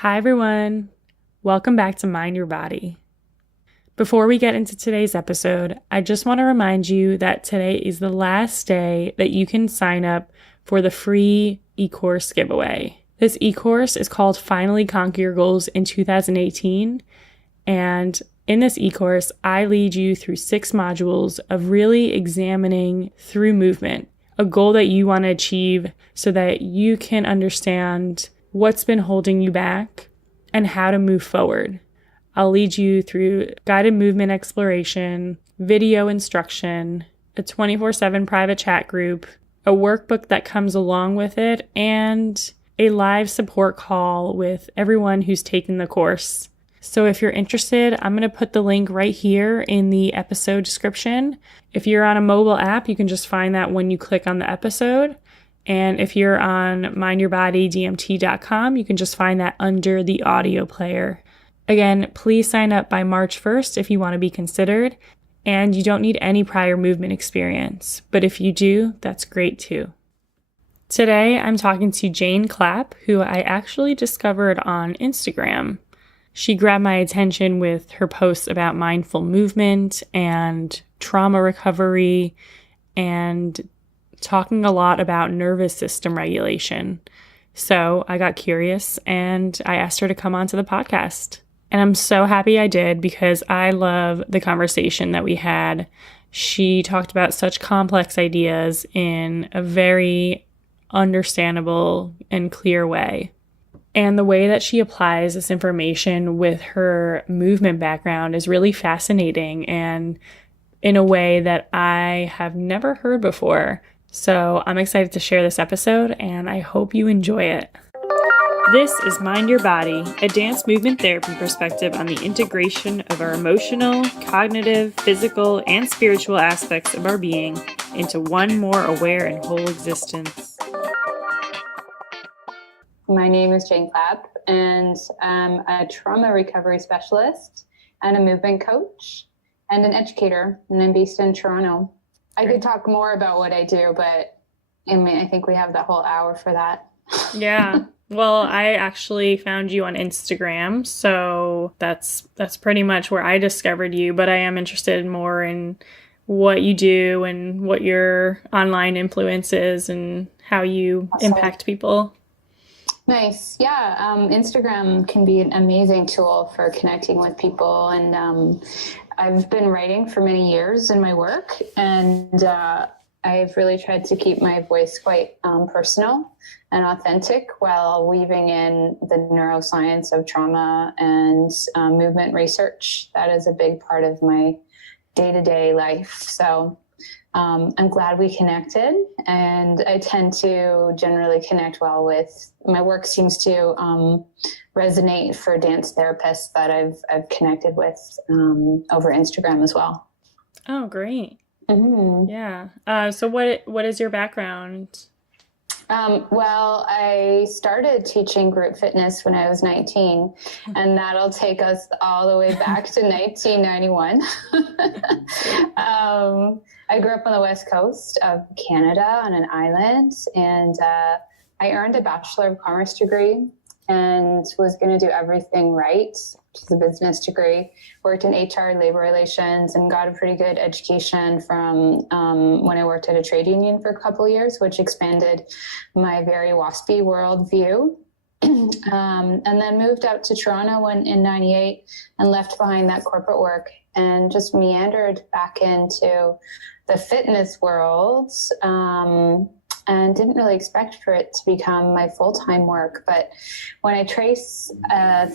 Hi, everyone. Welcome back to Mind Your Body. Before we get into today's episode, I just want to remind you that today is the last day that you can sign up for the free e-course giveaway. This e-course is called Finally Conquer Your Goals in 2018. And in this e-course, I lead you through 6 modules of really examining through movement, a goal that you want to achieve so that you can understand what's been holding you back and how to move forward. I'll lead you through guided movement exploration, video instruction, a 24/7 private chat group, a workbook that comes along with it, and a live support call with everyone who's taken the course. So if you're interested, I'm going to put the link right here in the episode description. If you're on a mobile app, you can just find that when you click on the episode. And if you're on mindyourbodydmt.com, you can just find that under the audio player. Again, please sign up by March 1st if you want to be considered, and you don't need any prior movement experience. But if you do, that's great too. Today, I'm talking to Jane Clapp, who I actually discovered on Instagram. She grabbed my attention with her posts about mindful movement and trauma recovery and talking a lot about nervous system regulation. So I got curious and I asked her to come onto the podcast. And I'm so happy I did because I love the conversation that we had. She talked about such complex ideas in a very understandable and clear way. And the way that she applies this information with her movement background is really fascinating and in a way that I have never heard before. So I'm excited to share this episode, and I hope you enjoy it. This is Mind Your Body, a dance movement therapy perspective on the integration of our emotional, cognitive, physical, and spiritual aspects of our being into one more aware and whole existence. My name is Jane Clapp, and I'm a trauma recovery specialist and a movement coach and an educator, and I'm based in Toronto. I could talk more about what I do, but I think we have the whole hour for that. Yeah. Well, I actually found you on Instagram, so that's pretty much where I discovered you, but I am interested more in what you do and what your online influence is and how you impact people. Nice. Yeah. Instagram can be an amazing tool for connecting with people. And I've been writing for many years in my work, and I've really tried to keep my voice quite personal and authentic while weaving in the neuroscience of trauma and movement research. That is a big part of my day-to-day life. So I'm glad we connected, and I tend to generally connect well with my work. Seems to resonate for dance therapists that I've connected with over Instagram as well. Oh, great. Mm-hmm. Yeah. So what is your background? Well, I started teaching group fitness when I was 19, and that'll take us all the way back to 1991. I grew up on the west coast of Canada on an island, and I earned a Bachelor of Commerce degree and was going to do everything right, which is a business degree. Worked in HR, labor relations, and got a pretty good education from when I worked at a trade union for a couple of years, which expanded my very waspy worldview. And then moved out to Toronto in 98 and left behind that corporate work and just meandered back into the fitness world. And didn't really expect for it to become my full-time work. But when I trace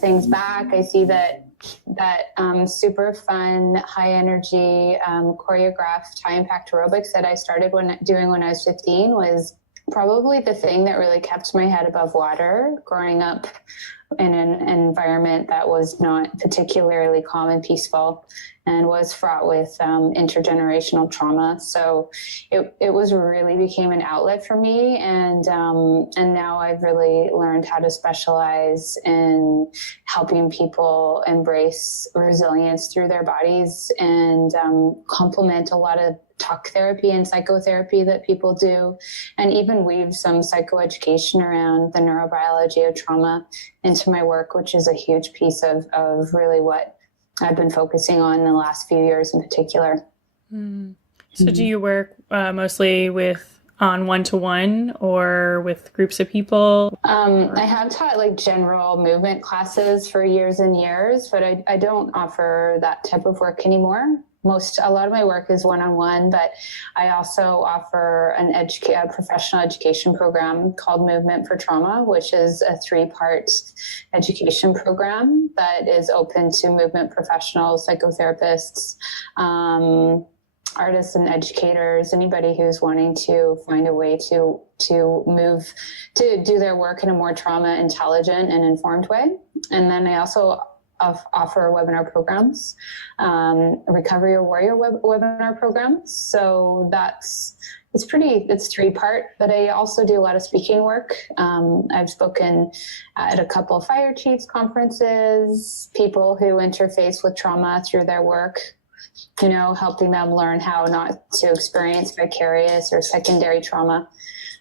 things back, I see that super fun, high energy, choreographed, high impact aerobics that I started doing when I was 15 was probably the thing that really kept my head above water growing up in an environment that was not particularly calm and peaceful and was fraught with intergenerational trauma. So it was really became an outlet for me. And now I've really learned how to specialize in helping people embrace resilience through their bodies and complement a lot of talk therapy and psychotherapy that people do, and even weave some psychoeducation around the neurobiology of trauma into my work, which is a huge piece of really what I've been focusing on in the last few years in particular. So do you work mostly on one-to-one or with groups of people? I have taught like general movement classes for years and years, but I don't offer that type of work anymore. A lot of my work is one-on-one, but I also offer a professional education program called Movement for Trauma, which is a 3-part education program that is open to movement professionals, psychotherapists, artists and educators, anybody who's wanting to find a way to move, to do their work in a more trauma intelligent and informed way. And then I also offer webinar programs, Recovery Warrior webinar programs. So it's 3-part, but I also do a lot of speaking work. I've spoken at a couple of fire chiefs conferences, people who interface with trauma through their work, helping them learn how not to experience vicarious or secondary trauma,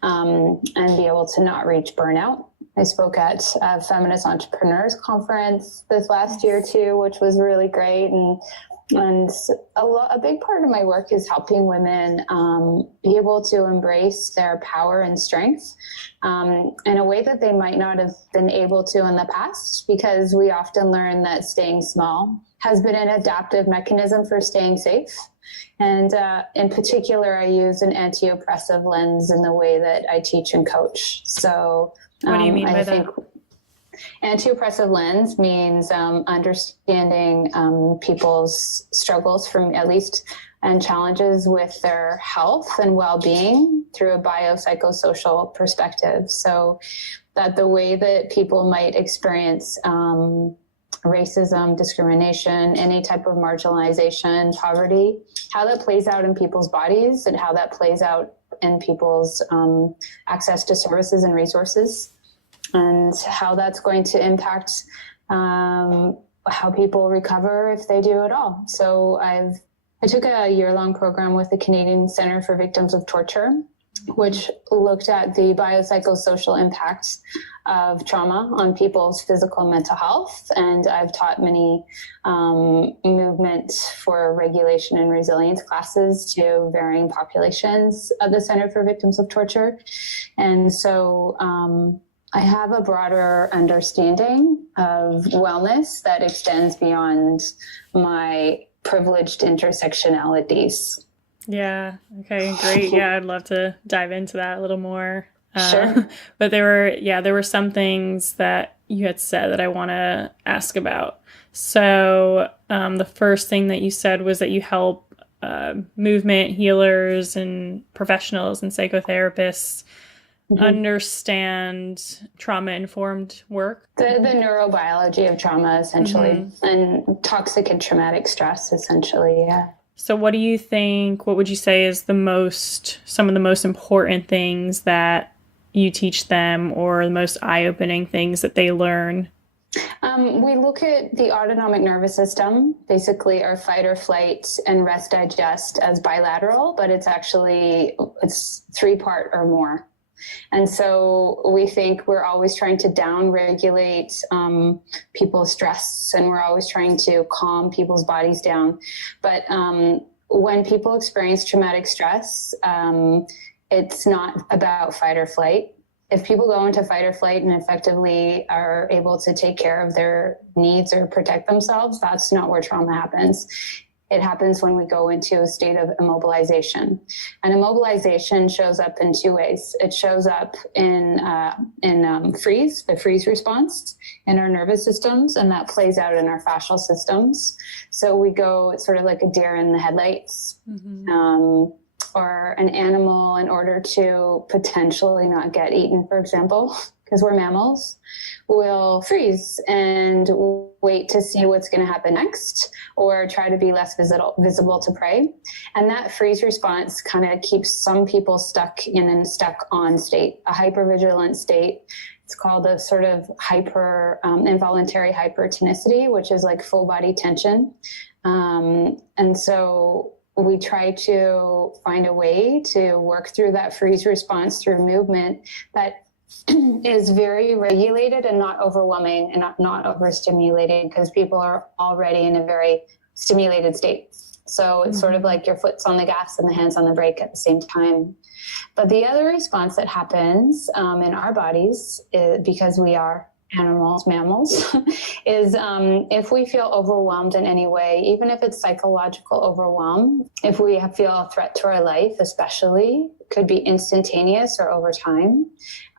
and be able to not reach burnout. I spoke at a feminist entrepreneurs conference this last year too, which was really great. And a big part of my work is helping women be able to embrace their power and strength in a way that they might not have been able to in the past, because we often learn that staying small has been an adaptive mechanism for staying safe. And in particular, I use an anti-oppressive lens in the way that I teach and coach. So what do you mean by that? Anti-oppressive lens means understanding people's struggles and challenges with their health and well-being through a biopsychosocial perspective. So that the way that people might experience racism, discrimination, any type of marginalization, poverty, how that plays out in people's bodies and how that plays out in people's access to services and resources, and how that's going to impact how people recover if they do at all. So I took a year-long program with the Canadian Centre for Victims of Torture, which looked at the biopsychosocial impacts of trauma on people's physical and mental health. And I've taught many movement for regulation and resilience classes to varying populations of the Center for Victims of Torture. And so I have a broader understanding of wellness that extends beyond my privileged intersectionalities. Yeah. Okay, great. Yeah, I'd love to dive into that a little more. Sure. But there were some things that you had said that I want to ask about. So the first thing that you said was that you help movement healers and professionals and psychotherapists understand trauma-informed work. The neurobiology of trauma, essentially, and toxic and traumatic stress, essentially, yeah. So what would you say is some of the most important things that you teach them, or the most eye-opening things that they learn? We look at the autonomic nervous system, basically our fight or flight and rest digest, as bilateral, but it's 3-part or more. And so we think we're always trying to down-regulate people's stress, and we're always trying to calm people's bodies down. But when people experience traumatic stress, it's not about fight or flight. If people go into fight or flight and effectively are able to take care of their needs or protect themselves, that's not where trauma happens. It happens when we go into a state of immobilization. And immobilization shows up in 2 ways. It shows up in freeze, the freeze response in our nervous systems, and that plays out in our fascial systems. So we go sort of like a deer in the headlights, or an animal, in order to potentially not get eaten, for example, because we're mammals, will freeze and wait to see what's going to happen next, or try to be less visible to prey. And that freeze response kind of keeps some people stuck on state, a hypervigilant state. It's called a sort of involuntary hypertonicity, which is like full body tension. And so we try to find a way to work through that freeze response through movement that is very regulated and not overwhelming and not overstimulating, because people are already in a very stimulated state. So it's sort of like your foot's on the gas and the hands on the brake at the same time. But the other response that happens in our bodies, because we are mammals, is if we feel overwhelmed in any way, even if it's psychological overwhelm, if we feel a threat to our life, especially, could be instantaneous or over time,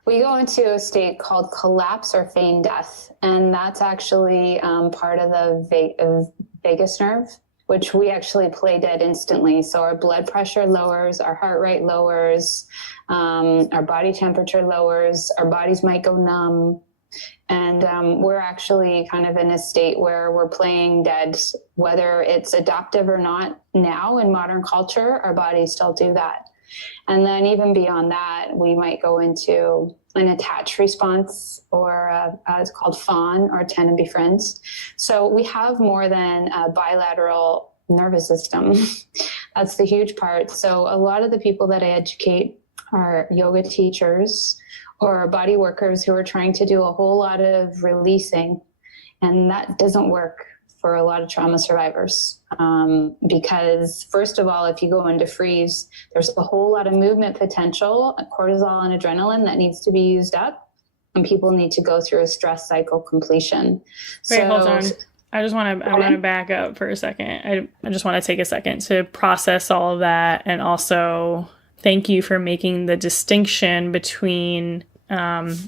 we go into a state called collapse or feigned death. And that's actually part of the vagus nerve, which we actually play dead instantly. So our blood pressure lowers, our heart rate lowers, our body temperature lowers, our bodies might go numb. And we're actually kind of in a state where we're playing dead, whether it's adaptive or not. Now in modern culture, our bodies still do that. And then even beyond that, we might go into an attached response, or it's called fawn, or tend to be friends. So we have more than a bilateral nervous system. That's the huge part. So a lot of the people that I educate are yoga teachers or body workers who are trying to do a whole lot of releasing. And that doesn't work for a lot of trauma survivors. Because first of all, if you go into freeze, there's a whole lot of movement potential, cortisol and adrenaline that needs to be used up, and people need to go through a stress cycle completion. Wait, hold on. I want to back up for a second. I just want to take a second to process all of that. And also thank you for making the distinction between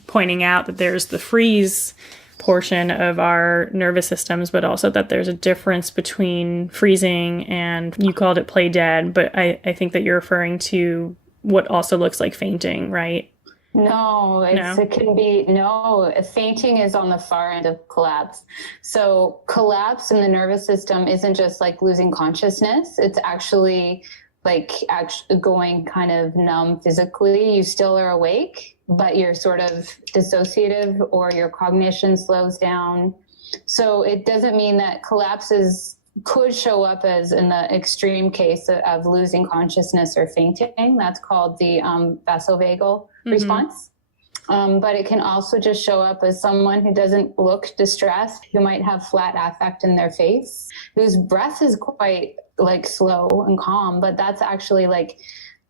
pointing out that there's the freeze portion of our nervous systems, but also that there's a difference between freezing and, you called it play dead, but I think that you're referring to what also looks like fainting, right? It can be, fainting is on the far end of collapse. So collapse in the nervous system isn't just like losing consciousness. It's actually like going kind of numb physically. You still are awake, but you're sort of dissociative, or your cognition slows down. So it doesn't mean that collapses could show up as in the extreme case of losing consciousness or fainting. That's called the vasovagal response. But it can also just show up as someone who doesn't look distressed, who might have flat affect in their face, whose breath is quite like slow and calm, but that's actually like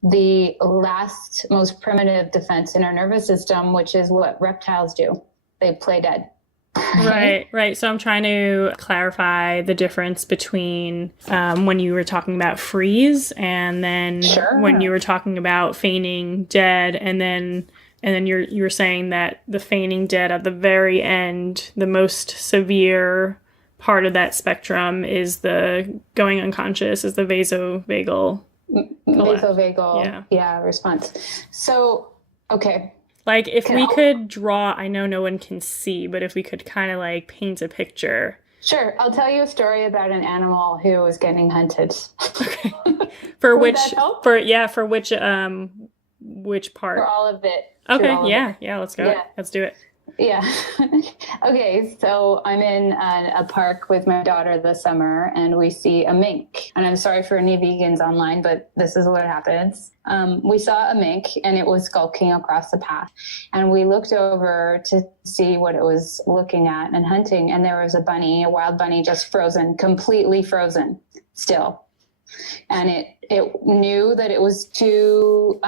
the last most primitive defense in our nervous system, which is what reptiles do. They play dead. Right. So I'm trying to clarify the difference between when you were talking about freeze and then when you were talking about feigning dead, and then you were saying that the feigning dead at the very end, the most severe part of that spectrum is the going unconscious, is the vasovagal. Response. So, okay. Like if we could draw, I know no one can see, but if we could kind of like paint a picture. Sure. I'll tell you a story about an animal who was getting hunted. Okay. For which part? For all of it. Okay. Yeah. Let's go. Yeah. Let's do it. Yeah. Okay. So I'm in a park with my daughter this summer, and we see a mink. And I'm sorry for any vegans online, but this is what happens. We saw a mink, and it was skulking across the path. And we looked over to see what it was looking at and hunting. And there was a wild bunny, just frozen, completely frozen still. And it knew that it was too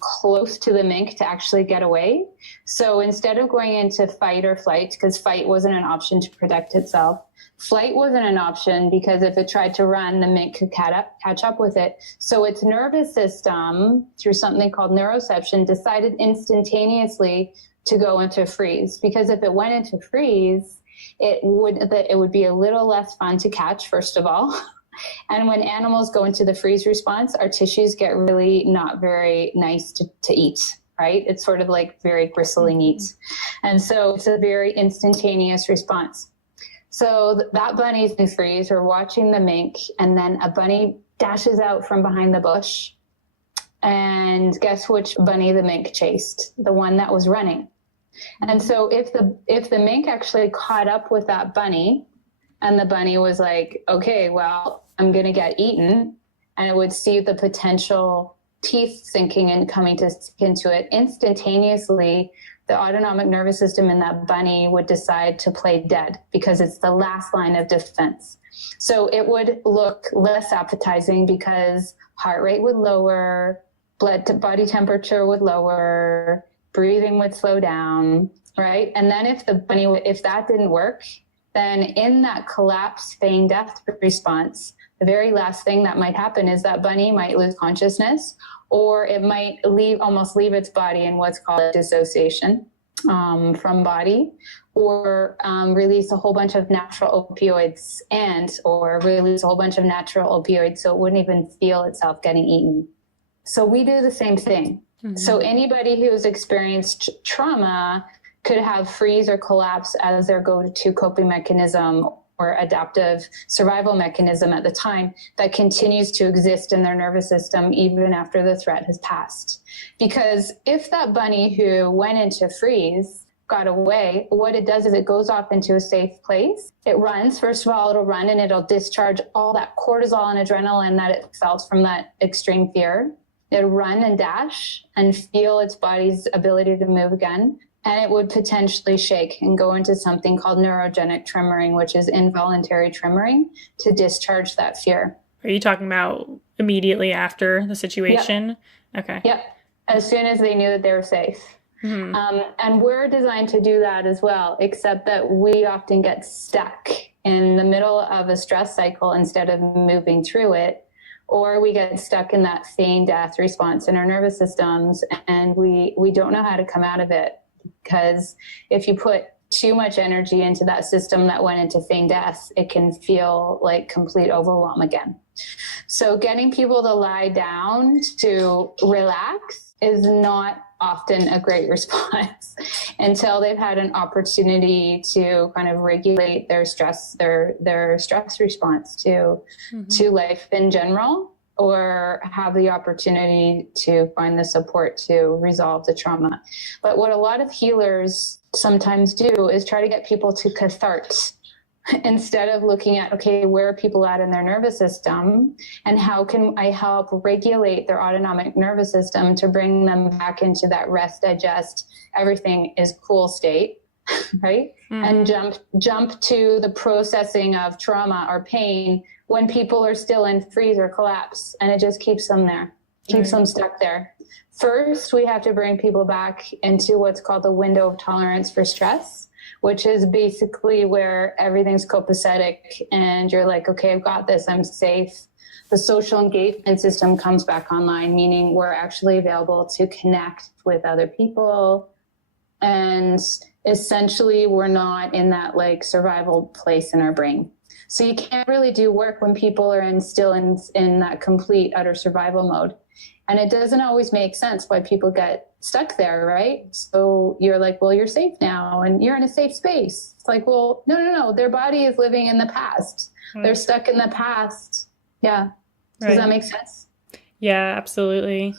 close to the mink to actually get away. So instead of going into fight or flight, because fight wasn't an option to protect itself, flight wasn't an option because if it tried to run, the mink could catch up with it. So its nervous system, through something called neuroception, decided instantaneously to go into freeze. Because if it went into freeze, it would be a little less fun to catch, first of all. And when animals go into the freeze response, our tissues get really not very nice to eat, right? It's sort of like very bristly meat. And so it's a very instantaneous response. So that bunny's in freeze. We're watching the mink, and then a bunny dashes out from behind the bush. And guess which bunny the mink chased? The one that was running. And so if the mink actually caught up with that bunny, and the bunny was like, okay, well, I'm going to get eaten, and it would see the potential teeth sinking and coming to into it. Instantaneously, the autonomic nervous system in that bunny would decide to play dead because it's the last line of defense. So it would look less appetizing because heart rate would lower, blood to body temperature would lower, breathing would slow down, right? And then if that didn't work, then in that collapse, feign death response, the very last thing that might happen is that bunny might lose consciousness, or it might almost leave its body in what's called dissociation from body, or release a whole bunch of natural opioids or release a whole bunch of natural opioids so it wouldn't even feel itself getting eaten. So we do the same thing. Mm-hmm. So anybody who's experienced trauma could have freeze or collapse as their go-to coping mechanism or adaptive survival mechanism at the time that continues to exist in their nervous system even after the threat has passed. Because if that bunny who went into freeze got away, what it does is it goes off into a safe place. It runs. First of all, it'll run and it'll discharge all that cortisol and adrenaline that it felt from that extreme fear. It'll run and dash and feel its body's ability to move again. And it would potentially shake and go into something called neurogenic tremoring, which is involuntary tremoring to discharge that fear. Are you talking about immediately after the situation? Yep. Okay. Yep. As soon as they knew that they were safe. Mm-hmm. And we're designed to do that as well, except that we often get stuck in the middle of a stress cycle instead of moving through it. Or we get stuck in that feign death response in our nervous systems, and we don't know how to come out of it. Because if you put too much energy into that system that went into feign death, it can feel like complete overwhelm again. So getting people to lie down to relax is not often a great response until they've had an opportunity to kind of regulate their stress, their stress response to life in general, or have the opportunity to find the support to resolve the trauma. But what a lot of healers sometimes do is try to get people to catharsis instead of looking at, okay, where are people at in their nervous system and how can I help regulate their autonomic nervous system to bring them back into that rest, digest, everything is cool state, right? Mm-hmm. And jump to the processing of trauma or pain when people are still in freeze or collapse, and it just keeps them there, keeps them stuck there. First, we have to bring people back into what's called the window of tolerance for stress, which is basically where everything's copacetic and you're like, okay, I've got this, I'm safe. The social engagement system comes back online, meaning we're actually available to connect with other people. And essentially, we're not in that like survival place in our brain. So you can't really do work when people are still in that complete, utter survival mode. And it doesn't always make sense why people get stuck there, right? So you're like, well, you're safe now and you're in a safe space. It's like, well, no. Their body is living in the past. Right. They're stuck in the past. Yeah. Does that make sense? Yeah, absolutely.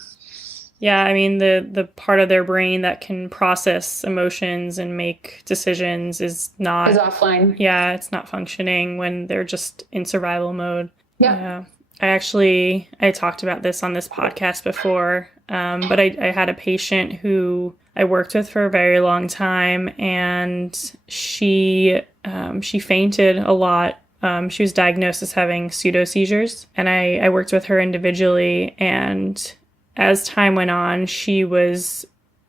Yeah, I mean, the part of their brain that can process emotions and make decisions is offline. Yeah, it's not functioning when they're just in survival mode. Yeah. I talked about this on this podcast before, but I had a patient who I worked with for a very long time, and she fainted a lot. She was diagnosed as having pseudo seizures, and I worked with her individually, and as time went on, she was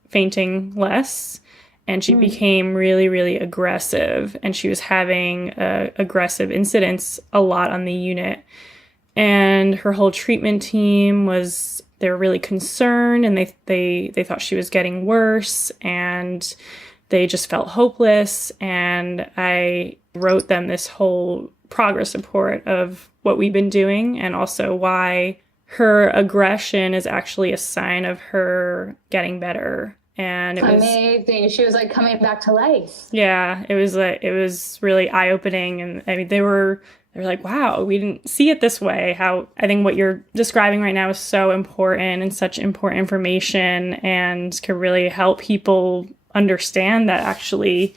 fainting less, and she became really, really aggressive, and she was having aggressive incidents a lot on the unit. And her whole treatment team they were really concerned, and they thought she was getting worse, and they just felt hopeless. And I wrote them this whole progress report of what we've been doing, and also why her aggression is actually a sign of her getting better. And it was amazing. She was like coming back to life. Yeah, it was really eye-opening. And I mean, they were like, wow, we didn't see it this way. How I think what you're describing right now is so important and such important information, and can really help people understand that actually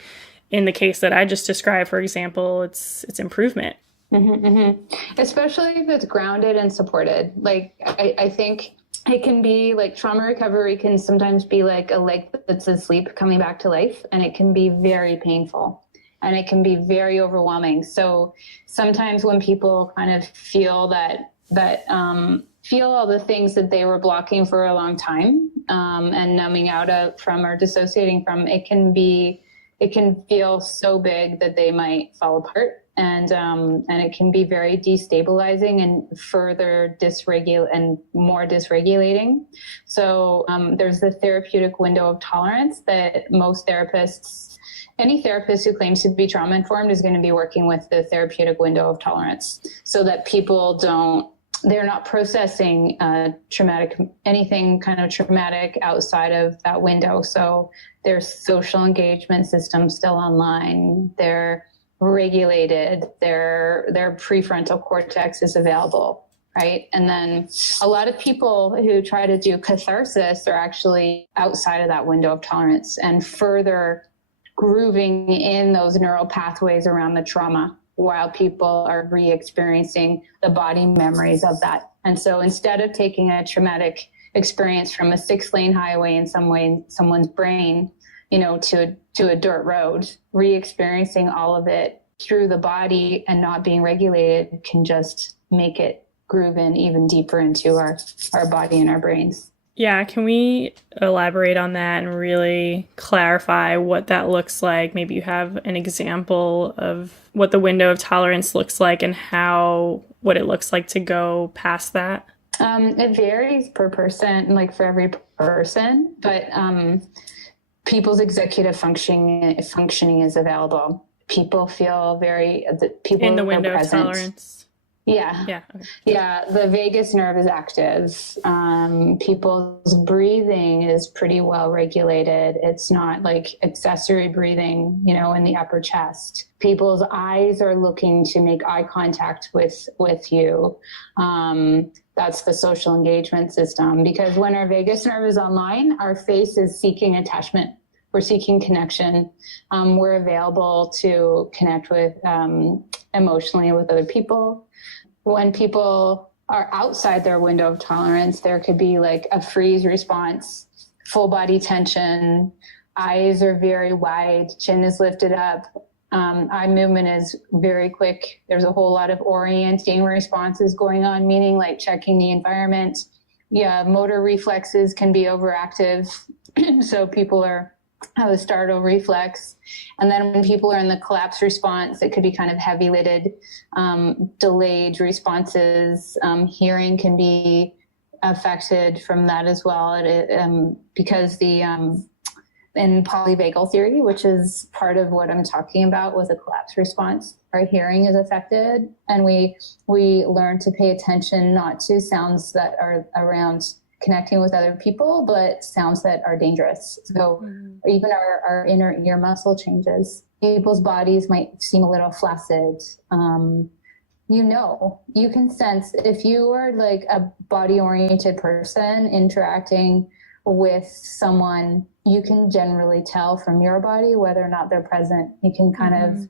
in the case that I just described, for example, it's improvement. Especially if it's grounded and supported. Like, I think it can be like trauma recovery can sometimes be like a lake that's asleep coming back to life, and it can be very painful and it can be very overwhelming. So sometimes when people kind of feel feel all the things that they were blocking for a long time, and numbing out of from or dissociating from, it can feel so big that they might fall apart. And it can be very destabilizing and further more dysregulating. So there's the therapeutic window of tolerance that any therapist who claims to be trauma informed is going to be working with the therapeutic window of tolerance, so that they're not processing anything kind of traumatic outside of that window. So their social engagement system's still online. They're regulated. Their prefrontal cortex is available, right? And then a lot of people who try to do catharsis are actually outside of that window of tolerance and further grooving in those neural pathways around the trauma, while people are re-experiencing the body memories of that. And so instead of taking a traumatic experience from a 6-lane highway in someone's brain, to a dirt road, re-experiencing all of it through the body and not being regulated can just make it groove in even deeper into our body and our brains. Yeah, can we elaborate on that and really clarify what that looks like? Maybe you have an example of what the window of tolerance looks like and what it looks like to go past that. It varies per person, like for every person, but people's executive functioning is available. People feel people in the window of tolerance. Yeah. Okay. Yeah. The vagus nerve is active. People's breathing is pretty well regulated. It's not like accessory breathing, in the upper chest. People's eyes are looking to make eye contact with you. That's the social engagement system, because when our vagus nerve is online, our face is seeking attachment. We're seeking connection. We're available to connect with emotionally with other people. When people are outside their window of tolerance, there could be like a freeze response, full body tension, eyes are very wide, chin is lifted up, eye movement is very quick. There's a whole lot of orienting responses going on, meaning like checking the environment. Yeah, motor reflexes can be overactive. So people have a startle reflex. And then when people are in the collapse response, it could be kind of heavy-lidded, delayed responses. Hearing can be affected from that as well, because in polyvagal theory, which is part of what I'm talking about with a collapse response, our hearing is affected, and we learn to pay attention not to sounds that are around connecting with other people, but sounds that are dangerous. So even our inner ear muscle changes. People's bodies might seem a little flaccid. You can sense if you are like a body-oriented person interacting with someone, you can generally tell from your body whether or not they're present. You can kind of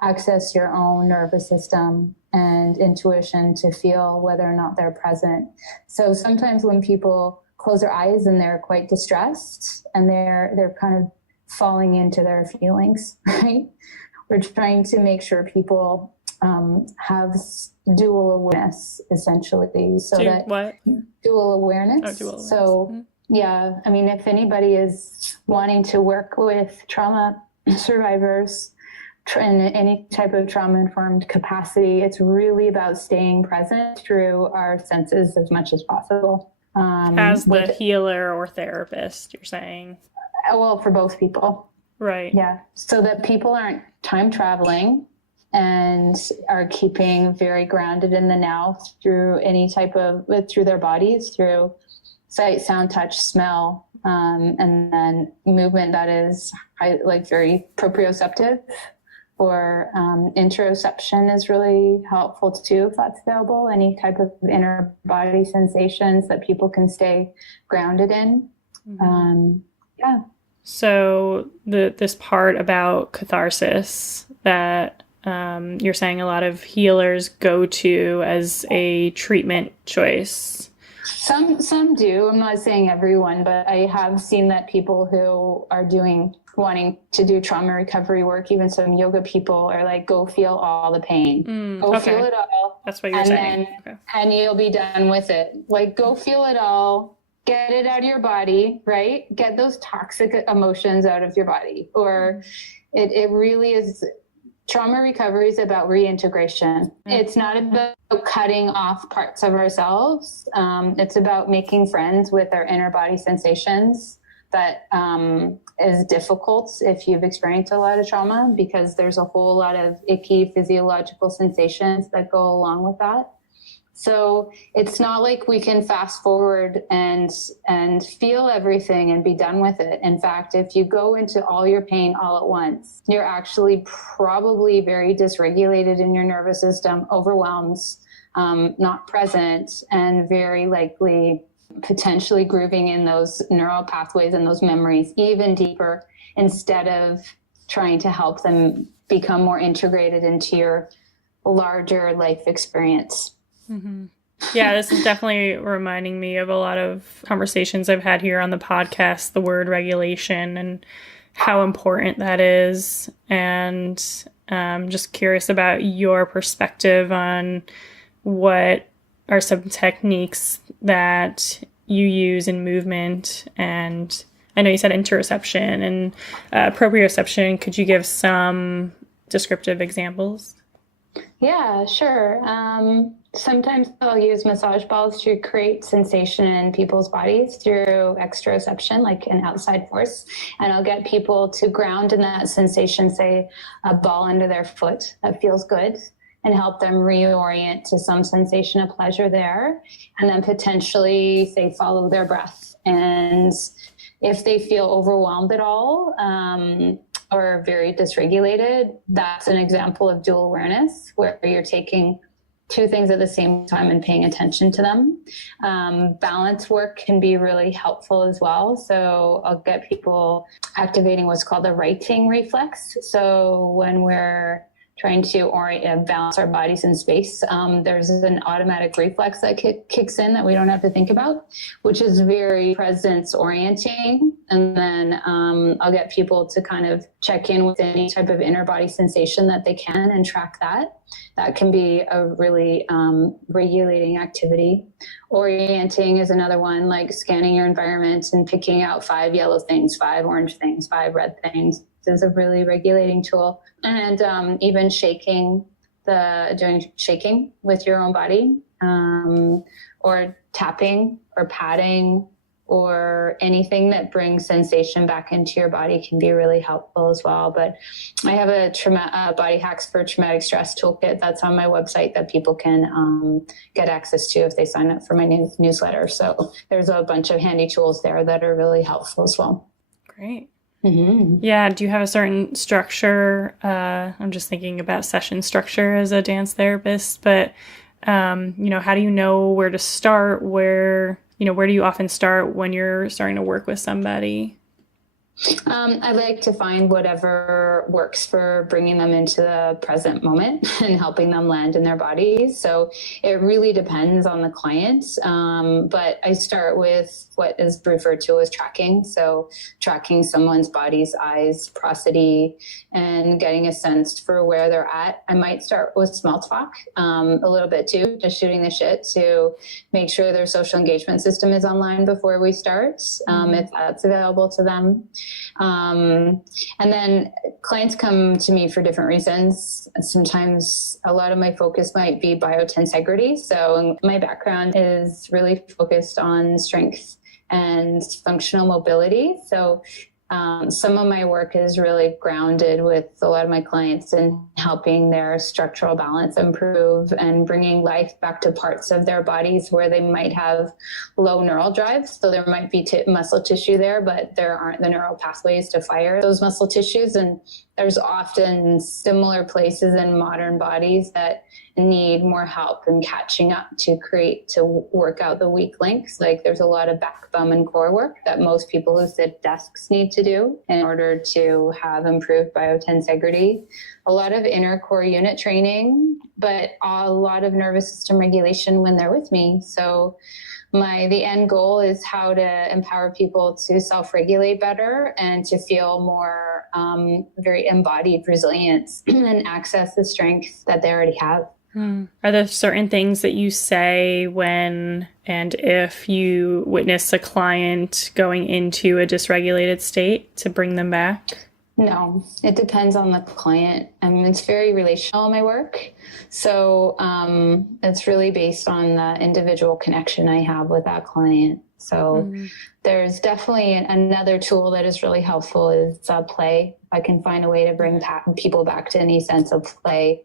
access your own nervous system and intuition to feel whether or not they're present. So sometimes when people close their eyes and they're quite distressed and they're kind of falling into their feelings, right? We're trying to make sure people have dual awareness, essentially. So dual awareness. Oh, dual awareness. So yeah, I mean, if anybody is wanting to work with trauma survivors in any type of trauma-informed capacity, it's really about staying present through our senses as much as possible. As the healer or therapist, you're saying? Well, for both people. Right. Yeah. So that people aren't time traveling and are keeping very grounded in the now through through their bodies, through sight, sound, touch, smell, and then movement that is very proprioceptive. Or interoception is really helpful too, if that's available. Any type of inner body sensations that people can stay grounded in. Yeah. So this part about catharsis that you're saying a lot of healers go to as a treatment choice. Some do. I'm not saying everyone, but I have seen that people who are wanting to do trauma recovery work, even some yoga people are like, go feel all the pain. Go feel it all. That's what you're saying. And you'll be done with it. Like, go feel it all. Get it out of your body, right? Get those toxic emotions out of your body. Or it really is. Trauma recovery is about reintegration. It's not about cutting off parts of ourselves. It's about making friends with our inner body sensations. That is difficult if you've experienced a lot of trauma, because there's a whole lot of icky physiological sensations that go along with that. So it's not like we can fast forward and feel everything and be done with it. In fact, if you go into all your pain all at once, you're actually probably very dysregulated in your nervous system, overwhelmed, not present, and very likely potentially grooving in those neural pathways and those memories even deeper, instead of trying to help them become more integrated into your larger life experience. Mm-hmm. Yeah, this is definitely reminding me of a lot of conversations I've had here on the podcast, the word regulation and how important that is. And I'm just curious about your perspective on what are some techniques that you use in movement. And I know you said interoception and proprioception. Could you give some descriptive examples? Yeah, sure. Sometimes I'll use massage balls to create sensation in people's bodies through exteroception, like an outside force. And I'll get people to ground in that sensation, say a ball under their foot that feels good, and help them reorient to some sensation of pleasure there. And then potentially, say, follow their breath. And if they feel overwhelmed at all, or very dysregulated, that's an example of dual awareness, where you're taking two things at the same time and paying attention to them. Balance work can be really helpful as well. So I'll get people activating what's called the righting reflex. So when we're trying to balance our bodies in space, there's an automatic reflex that kicks in that we don't have to think about, which is very presence orienting. And then I'll get people to kind of check in with any type of inner body sensation that they can and track that. That can be a really regulating activity. Orienting is another one, like scanning your environment and picking out 5 yellow things, 5 orange things, 5 red things. Is a really regulating tool. And even doing shaking with your own body, or tapping or patting or anything that brings sensation back into your body can be really helpful as well. But I have a body hacks for traumatic stress toolkit that's on my website that people can get access to if they sign up for my newsletter. So there's a bunch of handy tools there that are really helpful as well. Great. Mm-hmm. Yeah. Do you have a certain structure? I'm just thinking about session structure as a dance therapist, but, how do you know where to start? Where do you often start when you're starting to work with somebody? I like to find whatever works for bringing them into the present moment and helping them land in their bodies. So it really depends on the client. But I start with what is referred to as tracking. So tracking someone's body's eyes, prosody, and getting a sense for where they're at. I might start with small talk a little bit too, just shooting the shit to make sure their social engagement system is online before we start, if that's available to them. And then clients come to me for different reasons. Sometimes a lot of my focus might be biotensegrity. So my background is really focused on strength and functional mobility. So some of my work is really grounded with a lot of my clients in helping their structural balance improve and bringing life back to parts of their bodies where they might have low neural drives. So there might be muscle tissue there, but there aren't the neural pathways to fire those muscle tissues. And there's often similar places in modern bodies that need more help in catching up to work out the weak links. Like there's a lot of back, bum, and core work that most people who sit at desks need to do in order to have improved biotensegrity. A lot of inner core unit training, but a lot of nervous system regulation when they're with me. So the end goal is how to empower people to self-regulate better and to feel more very embodied resilience and access the strength that they already have. Are there certain things that you say when and if you witness a client going into a dysregulated state to bring them back? No, it depends on the client. It's very relational, my work. So it's really based on the individual connection I have with that client. So there's definitely another tool that is really helpful is play. I can find a way to bring people back to any sense of play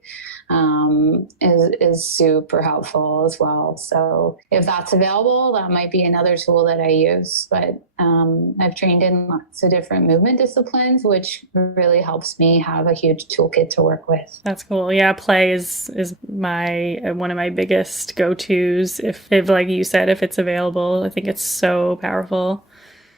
is super helpful as well. So if that's available, that might be another tool that I use. But I've trained in lots of different movement disciplines, which really helps me have a huge toolkit to work with. That's cool. Yeah, play is one of my biggest go-tos. If like you said, if it's available, I think it's so powerful.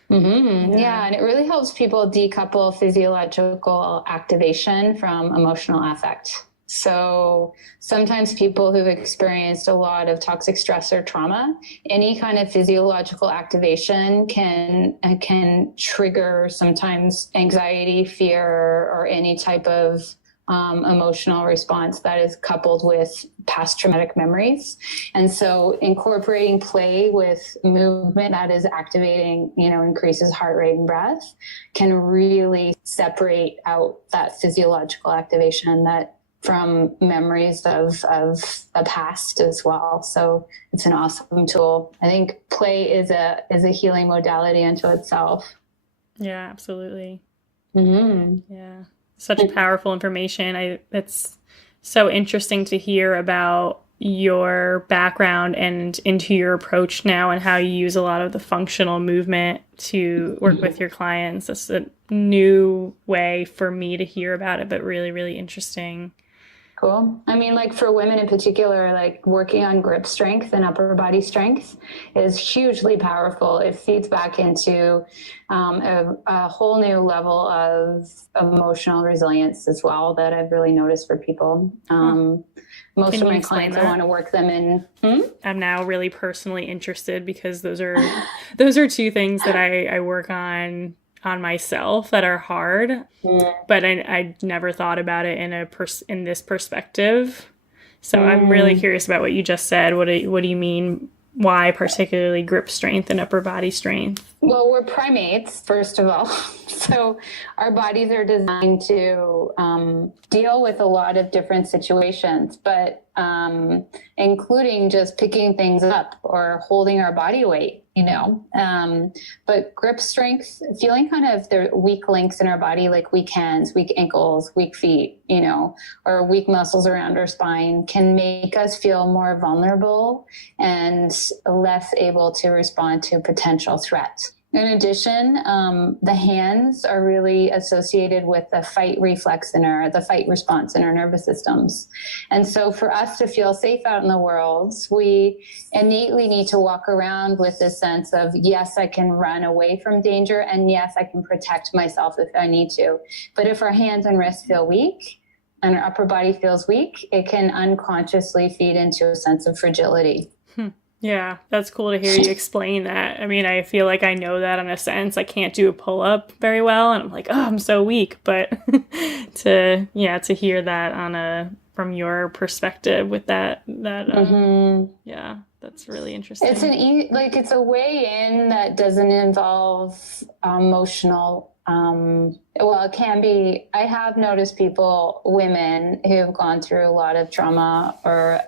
Yeah, and it really helps people decouple physiological activation from emotional affect. So sometimes people who've experienced a lot of toxic stress or trauma, any kind of physiological activation can trigger sometimes anxiety, fear, or any type of emotional response that is coupled with past traumatic memories. And so incorporating play with movement that is activating, increases heart rate and breath can really separate out that physiological activation that from memories of a past as well. So it's an awesome tool. I think play is a healing modality unto itself. Yeah, absolutely. Yeah. Such powerful information. It's so interesting to hear about your background and into your approach now and how you use a lot of the functional movement to work with your clients. It's a new way for me to hear about it, but really, really interesting. Cool. Like for women in particular, like working on grip strength and upper body strength is hugely powerful. It feeds back into a whole new level of emotional resilience as well that I've really noticed for people. Most of my clients, I want to work them in. I'm now really personally interested because those are two things that I work on myself that are hard, but I never thought about it in this perspective. So I'm really curious about what you just said. What do you mean? Why particularly grip strength and upper body strength? Well, we're primates, first of all. So our bodies are designed to deal with a lot of different situations, but including just picking things up or holding our body weight, but grip strength, feeling kind of the weak links in our body, like weak hands, weak ankles, weak feet, or weak muscles around our spine can make us feel more vulnerable and less able to respond to potential threats. In addition, the hands are really associated with the fight reflex the fight response in our nervous systems. And so for us to feel safe out in the world, we innately need to walk around with this sense of, yes, I can run away from danger, and yes, I can protect myself if I need to. But if our hands and wrists feel weak and our upper body feels weak, it can unconsciously feed into a sense of fragility. Yeah, that's cool to hear you explain that. I feel like I know that in a sense. I can't do a pull-up very well, and I'm like, oh, I'm so weak. But to hear that from your perspective with that, yeah, that's really interesting. It's it's a way in that doesn't involve emotional. It can be. I have noticed women who have gone through a lot of trauma or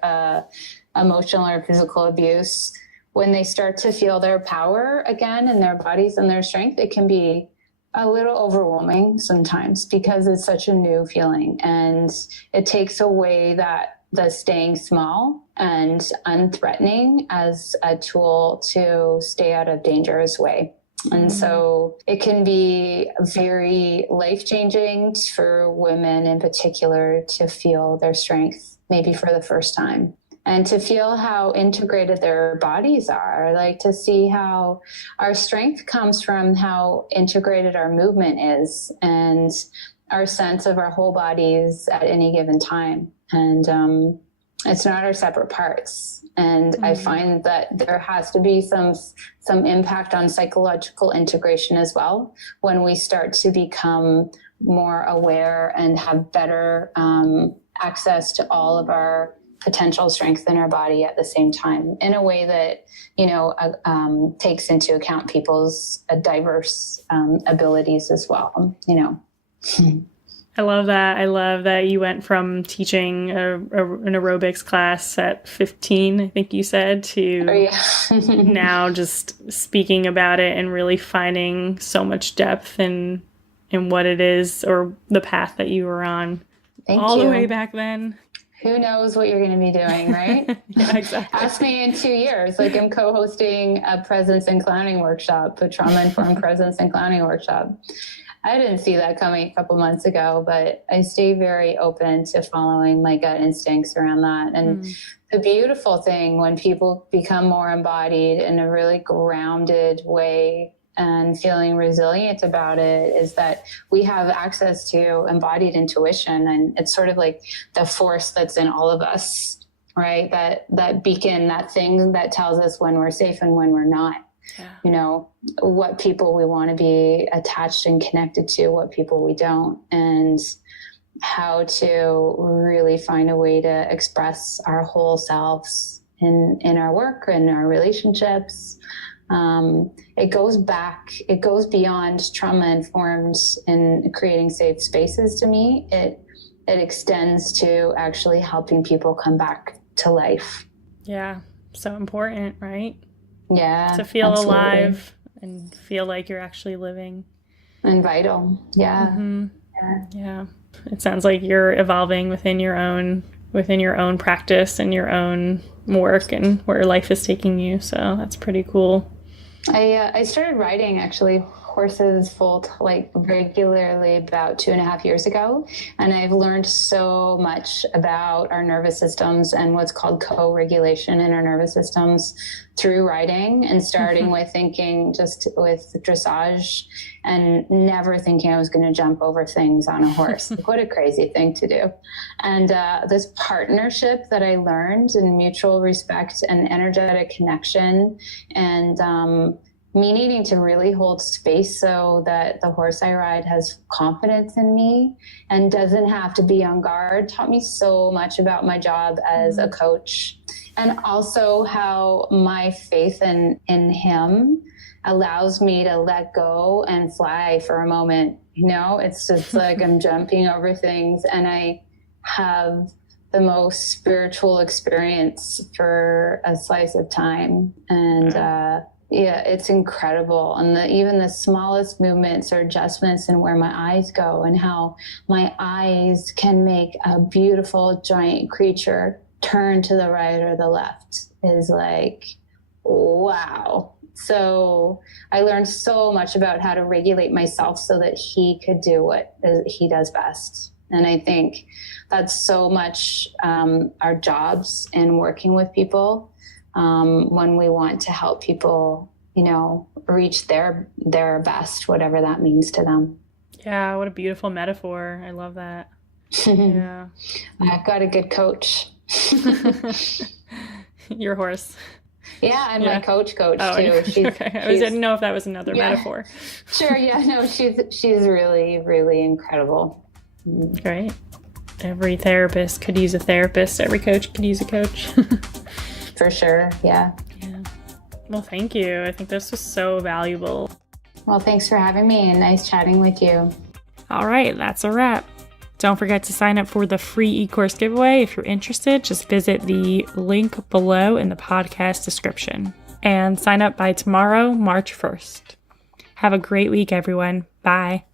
emotional or physical abuse, when they start to feel their power again in their bodies and their strength, it can be a little overwhelming sometimes because it's such a new feeling, and it takes away the staying small and unthreatening as a tool to stay out of danger's way. And so it can be very life-changing for women in particular to feel their strength, maybe for the first time, and to feel how integrated their bodies are, like to see how our strength comes from how integrated our movement is and our sense of our whole bodies at any given time. And it's not our separate parts. And I find that there has to be some impact on psychological integration as well when we start to become more aware and have better access to all of our potential strength in our body at the same time, in a way that, takes into account people's diverse abilities as well, I love that. I love that you went from teaching an aerobics class at 15, I think you said, to now just speaking about it and really finding so much depth in what it is, or the path that you were on. Thank all you. The way back then. Who knows what you're going to be doing, right? Yeah, exactly. Ask me in 2 years. Like, I'm co-hosting a presence and clowning workshop, a trauma-informed presence and clowning workshop. I didn't see that coming a couple months ago, but I stay very open to following my gut instincts around that. And the beautiful thing when people become more embodied in a really grounded way and feeling resilient about it is that we have access to embodied intuition. And it's sort of like the force that's in all of us, right? That beacon, that thing that tells us when we're safe and when we're not. Yeah. What people we want to be attached and connected to, what people we don't, and how to really find a way to express our whole selves in our work and our relationships. It goes beyond trauma-informed in creating safe spaces to me. It extends to actually helping people come back to life. Yeah, so important, right? Yeah. To feel alive and feel like you're actually living. And vital. Yeah. Mm-hmm. Yeah. It sounds like you're evolving within your own practice and your own work and where life is taking you. So that's pretty cool. I started riding actually horses regularly about 2.5 years ago. And I've learned so much about our nervous systems and what's called co-regulation in our nervous systems through riding, and starting with thinking just with dressage and never thinking I was going to jump over things on a horse. What a crazy thing to do. And this partnership that I learned, and mutual respect and energetic connection, and me needing to really hold space so that the horse I ride has confidence in me and doesn't have to be on guard, taught me so much about my job as a coach, and also how my faith in him allows me to let go and fly for a moment. It's just like I'm jumping over things, and I have the most spiritual experience for a slice of time. And yeah, it's incredible. And even the smallest movements or adjustments in where my eyes go, and how my eyes can make a beautiful giant creature turn to the right or the left, is like, wow. So I learned so much about how to regulate myself so that he could do what he does best. And I think that's so much our jobs in working with people. When we want to help people, reach their best, whatever that means to them. Yeah, what a beautiful metaphor. I love that. Yeah. I've got a good coach. Your horse. Yeah, and my coach too. Okay. I didn't know if that was another metaphor. Sure, yeah, no, she's really, really incredible. Great. Every therapist could use a therapist. Every coach could use a coach. For sure, yeah. Well, thank you. I think this was so valuable. Well, thanks for having me, and nice chatting with you. All right, that's a wrap. Don't forget to sign up for the free e-course giveaway. If you're interested, just visit the link below in the podcast description. And sign up by tomorrow, March 1st. Have a great week, everyone. Bye.